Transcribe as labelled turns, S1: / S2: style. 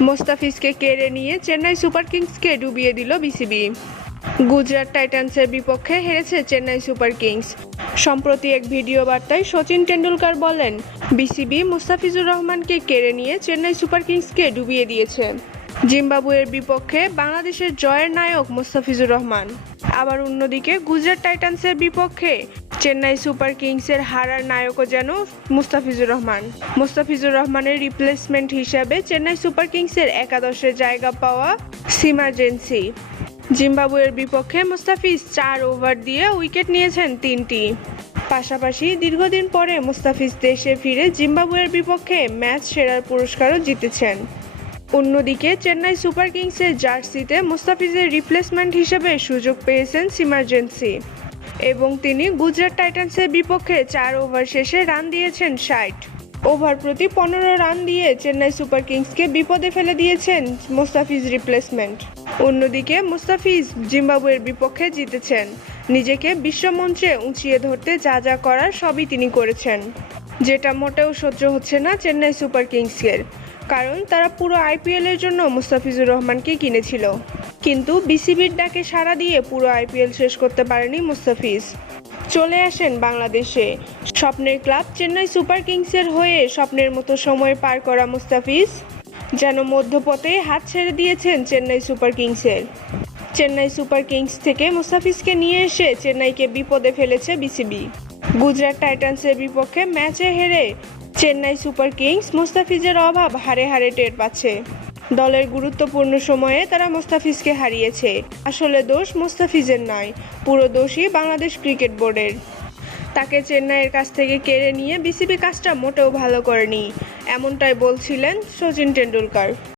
S1: মোস্তাফিজকে কেড়ে নিয়ে চেন্নাই সুপার কিংসকে ডুবিয়ে দিল বিসিবি। গুজরাট টাইটান্সের বিপক্ষে হেরেছে চেন্নাই সুপার কিংস। সম্প্রতি এক ভিডিও বার্তায় সচিন টেন্ডুলকার বলেন, বিসিবি মুস্তাফিজুর রহমানকে কেড়ে নিয়ে চেন্নাই সুপার কিংসকে ডুবিয়ে দিয়েছে। জিম্বাবুয়ের বিপক্ষে বাংলাদেশের জয়ের নায়ক মুস্তাফিজুর রহমান। আবার অন্যদিকে গুজরাট টাইটান্সের বিপক্ষে চেন্নাই সুপার কিংসের হারার নায়কও যেন মুস্তাফিজুর রহমান। মুস্তাফিজুর রহমানের রিপ্লেসমেন্ট হিসাবে চেন্নাই সুপার কিংসের একাদশের জায়গা পাওয়া সিমার্জেন্সি জিম্বাবুয়ের বিপক্ষে মুস্তাফিজ চার ওভার দিয়ে উইকেট নিয়েছেন তিনটি। পাশাপাশি দীর্ঘদিন পরে মুস্তাফিজ দেশে ফিরে জিম্বাবুয়ের বিপক্ষে ম্যাচ সেরার পুরস্কারও জিতেছেন। অন্যদিকে চেন্নাই সুপার কিংসের জার্সিতে মুস্তাফিজের রিপ্লেসমেন্ট হিসেবে সুযোগ পেয়েছেন সিমার্জেন্সি এবং তিনি গুজরাট টাইটান্সের বিপক্ষে চার ওভার শেষে রান দিয়েছেন ষাট। ওভার প্রতি পনেরো রান দিয়ে চেন্নাই সুপার কিংসকে বিপদে ফেলে দিয়েছেন মুস্তাফিজ রিপ্লেসমেন্ট। অন্যদিকে মুস্তাফিজ জিম্বাবুয়ের বিপক্ষে জিতেছেন। নিজেকে বিশ্বমঞ্চে উঁচিয়ে ধরতে যা যা করার সবই তিনি করেছেন। যেটা মোটেও সহ্য হচ্ছে না চেন্নাই সুপার কিংসের, কারণ তারা পুরো আইপিএলের জন্য মুস্তাফিজুর রহমানকে কিনেছিল। কিন্তু বিসিবির ডাকে সাড়া দিয়ে পুরো আইপিএল শেষ করতে পারেনি মুস্তাফিজ। চলে আসেন বাংলাদেশে। স্বপ্নের ক্লাব চেন্নাই সুপার কিংসের হয়ে স্বপ্নের মতো সময় পার করা মুস্তাফিজ, যেন মধ্যপথে হাত ছেড়ে দিয়েছেন চেন্নাই সুপার কিংসের। চেন্নাই সুপার কিংস থেকে মুস্তাফিজকে নিয়ে এসে চেন্নাইকে বিপদে ফেলেছে বিসিবি। গুজরাট টাইটান্সের বিপক্ষে ম্যাচে হেরে চেন্নাই সুপার কিংস মুস্তাফিজের অভাব হারে হারে টের পাচ্ছে। দলের গুরুত্বপূর্ণ সময়ে তারা মোস্তাফিজকে হারিয়েছে। আসলে দোষ মোস্তাফিজের নয়, পুরো দোষই বাংলাদেশ ক্রিকেট বোর্ডের। তাকে চেন্নাইয়ের কাছ থেকে কেড়ে নিয়ে বিসিবি কাজটা মোটেও ভালো করেনি, এমনটাই বলছিলেন সচিন টেন্ডুলকার